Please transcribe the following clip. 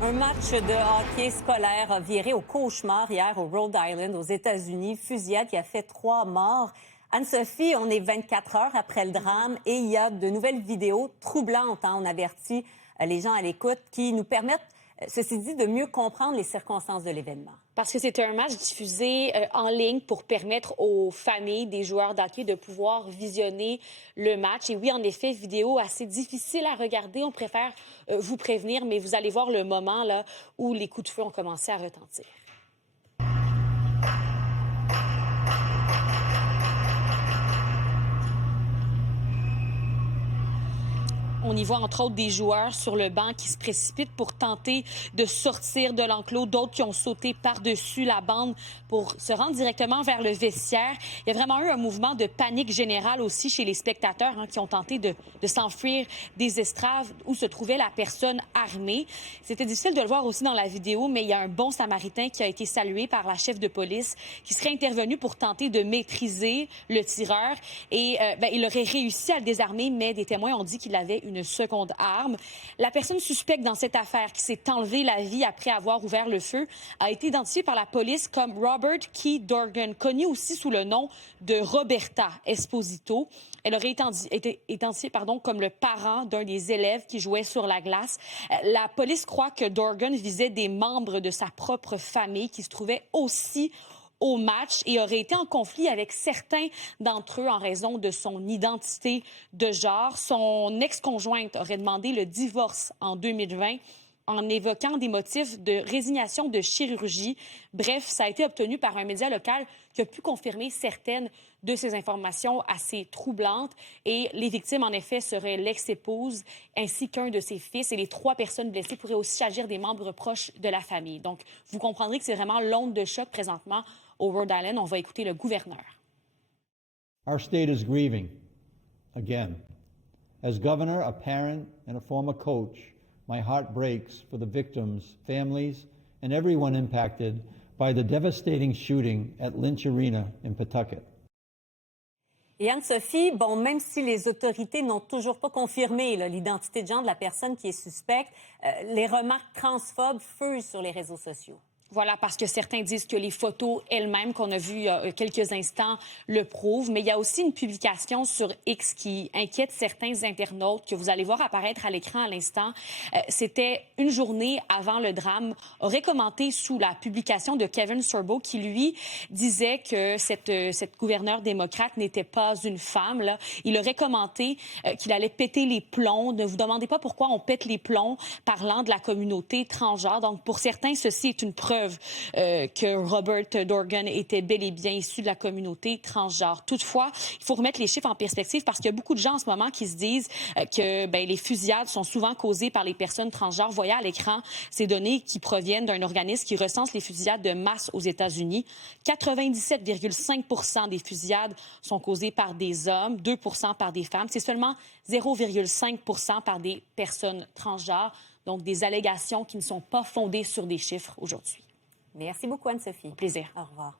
Un match de hockey scolaire a viré au cauchemar hier au Rhode Island, aux États-Unis. Fusillade qui a fait 3 morts. Anne-Sophie, on est 24 heures après le drame et il y a de nouvelles vidéos troublantes, on avertit les gens à l'écoute, qui nous permettent, ceci dit, de mieux comprendre les circonstances de l'événement. Parce que c'était un match diffusé en ligne pour permettre aux familles des joueurs d'hockey de pouvoir visionner le match. Et oui, en effet, vidéo assez difficile à regarder. On préfère vous prévenir, mais vous allez voir le moment là, où les coups de feu ont commencé à retentir. On y voit entre autres des joueurs sur le banc qui se précipitent pour tenter de sortir de l'enclos, d'autres qui ont sauté par-dessus la bande pour se rendre directement vers le vestiaire. Il y a vraiment eu un mouvement de panique générale aussi chez les spectateurs qui ont tenté de s'enfuir des estrades où se trouvait la personne armée. C'était difficile de le voir aussi dans la vidéo, mais il y a un bon Samaritain qui a été salué par la chef de police qui serait intervenu pour tenter de maîtriser le tireur. Et il aurait réussi à le désarmer, mais des témoins ont dit qu'il avait une seconde arme. La personne suspecte dans cette affaire qui s'est enlevé la vie après avoir ouvert le feu a été identifiée par la police comme Robert Key Dorgan, connu aussi sous le nom de Roberta Esposito. Elle aurait été identifiée comme le parent d'un des élèves qui jouait sur la glace. La police croit que Dorgan visait des membres de sa propre famille qui se trouvaient aussi au match et aurait été en conflit avec certains d'entre eux en raison de son identité de genre. Son ex-conjointe aurait demandé le divorce en 2020 en évoquant des motifs de résignation de chirurgie. Bref, ça a été obtenu par un média local qui a pu confirmer certaines de ces informations assez troublantes. Et les victimes, en effet, seraient l'ex-épouse ainsi qu'un de ses fils. Et les 3 personnes blessées pourraient aussi agir des membres proches de la famille. Donc, vous comprendrez que c'est vraiment l'onde de choc présentement au Rhode Island. On va écouter le gouverneur. Our state is grieving again. As governor, a parent, and a former coach, my heart breaks for the victims, families, and everyone impacted by the devastating shooting at Lynch Arena in Pawtucket. Et Anne-Sophie, même si les autorités n'ont toujours pas confirmé l'identité de genre de la personne qui est suspecte, les remarques transphobes fusent sur les réseaux sociaux. Voilà, parce que certains disent que les photos elles-mêmes qu'on a vues il y a quelques instants le prouvent. Mais il y a aussi une publication sur X qui inquiète certains internautes que vous allez voir apparaître à l'écran à l'instant. C'était une journée avant le drame, aurait commenté sous la publication de Kevin Sorbo qui, lui, disait que cette gouverneure démocrate n'était pas une femme. Là. Il aurait commenté qu'il allait péter les plombs. Ne vous demandez pas pourquoi on pète les plombs parlant de la communauté transgenre. Donc, pour certains, ceci est une preuve que Robert Dorgan était bel et bien issu de la communauté transgenre. Toutefois, il faut remettre les chiffres en perspective parce qu'il y a beaucoup de gens en ce moment qui se disent que les fusillades sont souvent causées par les personnes transgenres. Vous voyez à l'écran ces données qui proviennent d'un organisme qui recense les fusillades de masse aux États-Unis. 97,5 % des fusillades sont causées par des hommes, 2 % par des femmes. C'est seulement 0,5 % par des personnes transgenres. Donc, des allégations qui ne sont pas fondées sur des chiffres aujourd'hui. Merci beaucoup, Anne-Sophie. Au plaisir. Au revoir.